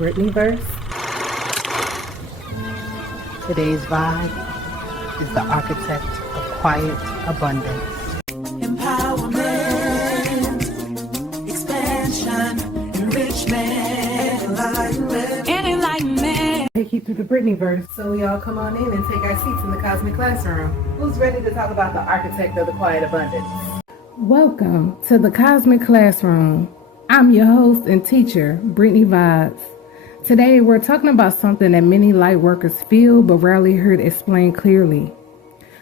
Brittany verse. Today's vibe is the architect of quiet abundance. Empowerment, expansion, enrichment, enlightenment. Take you through the Brittany verse. So we all come on in and take our seats in the cosmic classroom. Who's ready to talk about the architect of the quiet abundance? Welcome to the cosmic classroom. I'm your host and teacher, Brittany Vibez. Today we're talking about something that many light workers feel but rarely heard explained clearly.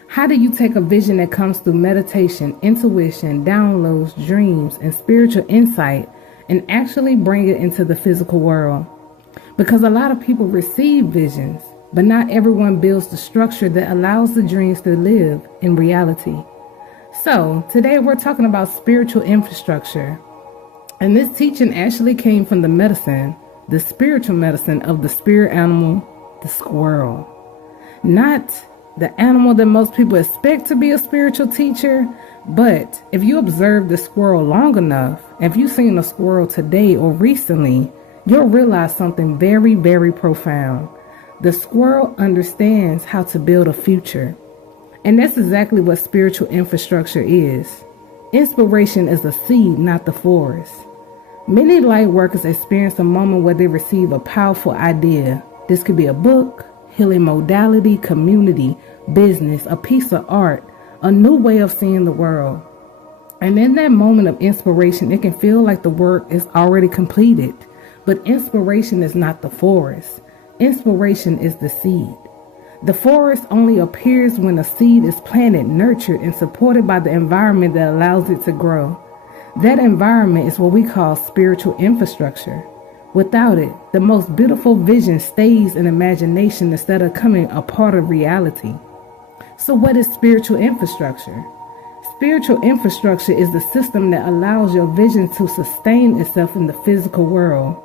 How do you take a vision that comes through meditation, intuition, downloads, dreams, and spiritual insight and actually bring it into the physical world? Because a lot of people receive visions, but not everyone builds the structure that allows the dreams to live in reality. So today we're talking about spiritual infrastructure. And this teaching actually came from the spiritual medicine of the spirit animal, the squirrel. Not the animal that most people expect to be a spiritual teacher, but if you observe the squirrel long enough, if you've seen a squirrel today or recently, you'll realize something very, very profound. The squirrel understands how to build a future. And that's exactly what spiritual infrastructure is. Inspiration is the seed, not the forest. Many light workers experience a moment where they receive a powerful idea. This could be a book, healing modality, community, business, a piece of art, a new way of seeing the world. And in that moment of inspiration, it can feel like the work is already completed. But inspiration is not the forest. Inspiration is the seed. The forest only appears when a seed is planted, nurtured, and supported by the environment that allows it to grow. That environment is what we call spiritual infrastructure. Without it, the most beautiful vision stays in imagination instead of coming a part of reality. So what is spiritual infrastructure? Spiritual infrastructure is the system that allows your vision to sustain itself in the physical world.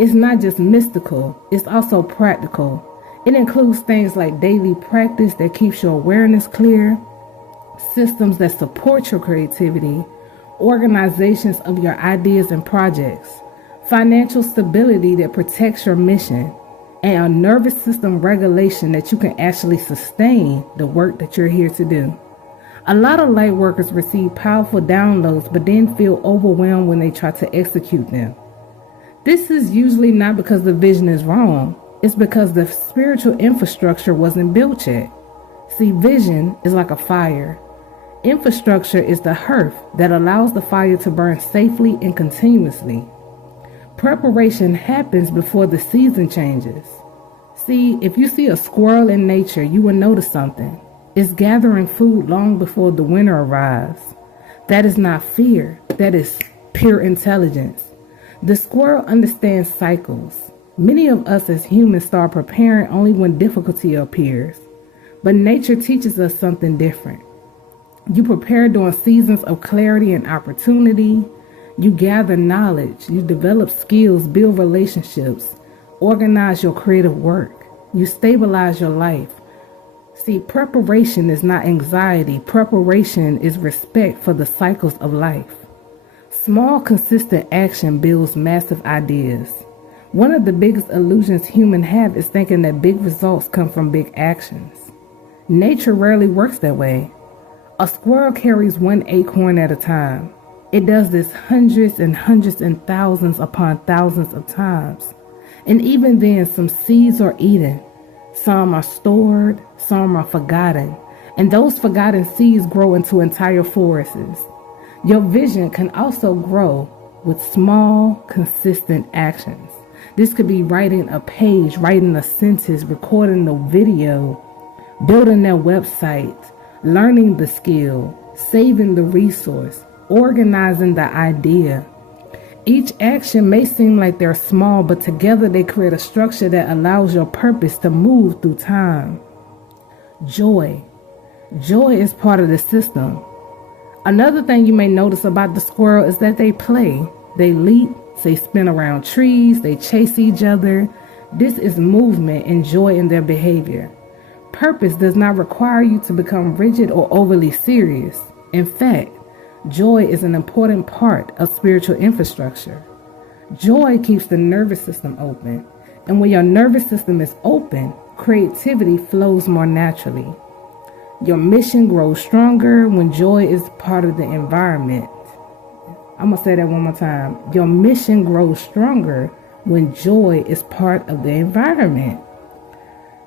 It's not just mystical, it's also practical. It includes things like daily practice that keeps your awareness clear, systems that support your creativity, organizations of your ideas and projects, financial stability that protects your mission, and a nervous system regulation that you can actually sustain the work that you're here to do. A lot of light workers receive powerful downloads but then feel overwhelmed when they try to execute them. This is usually not because the vision is wrong. It's because the spiritual infrastructure wasn't built yet. See, vision is like a fire. Infrastructure is the hearth that allows the fire to burn safely and continuously. Preparation happens before the season changes. See, if you see a squirrel in nature, you will notice something. It's gathering food long before the winter arrives. That is not fear. That is pure intelligence. The squirrel understands cycles. Many of us as humans start preparing only when difficulty appears. But nature teaches us something different. You prepare during seasons of clarity and opportunity. You gather knowledge. You develop skills, build relationships, organize your creative work. You stabilize your life. See, preparation is not anxiety. Preparation is respect for the cycles of life. Small, consistent action builds massive ideas. One of the biggest illusions humans have is thinking that big results come from big actions. Nature rarely works that way. A squirrel carries one acorn at a time. It does this hundreds and thousands upon thousands of times. And even then, some seeds are eaten. Some are stored, some are forgotten. And those forgotten seeds grow into entire forests. Your vision can also grow with small, consistent actions. This could be writing a page, writing a sentence, recording a video, building their website, learning the skill, saving the resource, organizing the idea. Each action may seem like they're small, but together they create a structure that allows your purpose to move through time. Joy. Joy is part of the system. Another thing you may notice about the squirrel is that they play. They leap, they spin around trees, they chase each other. This is movement and joy in their behavior. Purpose does not require you to become rigid or overly serious. In fact, joy is an important part of spiritual infrastructure. Joy keeps the nervous system open. And when your nervous system is open, creativity flows more naturally. Your mission grows stronger when joy is part of the environment. I'm going to say that one more time. Your mission grows stronger when joy is part of the environment.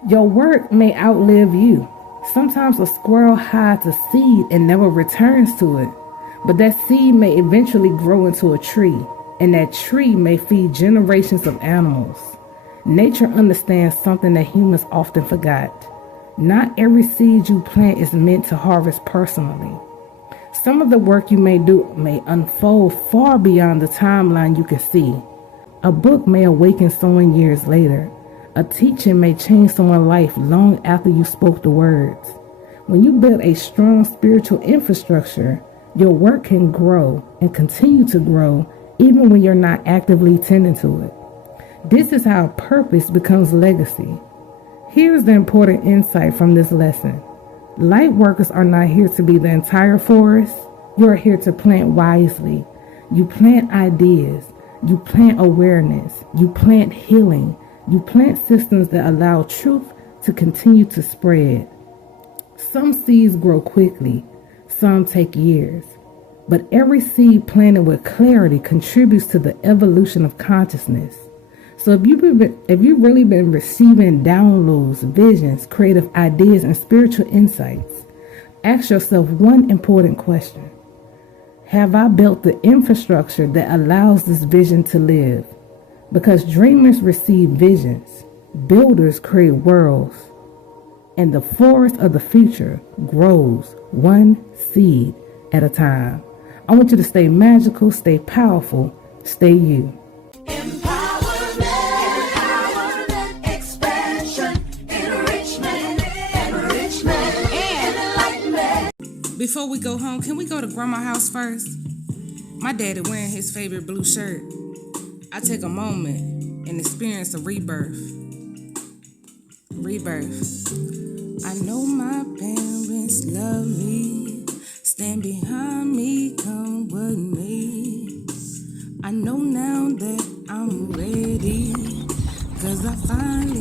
Your work may outlive you. Sometimes a squirrel hides a seed and never returns to it, but that seed may eventually grow into a tree, and that tree may feed generations of animals. Nature understands something that humans often forgot. Not every seed you plant is meant to harvest personally. Some of the work you may do may unfold far beyond the timeline you can see. A book may awaken someone years later. A teaching may change someone's life long after you spoke the words. When you build a strong spiritual infrastructure, your work can grow and continue to grow even when you're not actively tending to it. This is how purpose becomes legacy. Here's the important insight from this lesson. Lightworkers are not here to be the entire forest. You are here to plant wisely. You plant ideas. You plant awareness. You plant healing. You plant systems that allow truth to continue to spread. Some seeds grow quickly. Some take years. But every seed planted with clarity contributes to the evolution of consciousness. So if you've really been receiving downloads, visions, creative ideas, and spiritual insights, ask yourself one important question. Have I built the infrastructure that allows this vision to live? Because dreamers receive visions, builders create worlds, and the forest of the future grows one seed at a time. I want you to stay magical, stay powerful, stay you. Before we go home, can we go to Grandma's house first? My daddy wearing his favorite blue shirt. I take a moment and experience a rebirth. I know my parents love me, stand behind me, come with me. I know now that I'm ready, 'cause I finally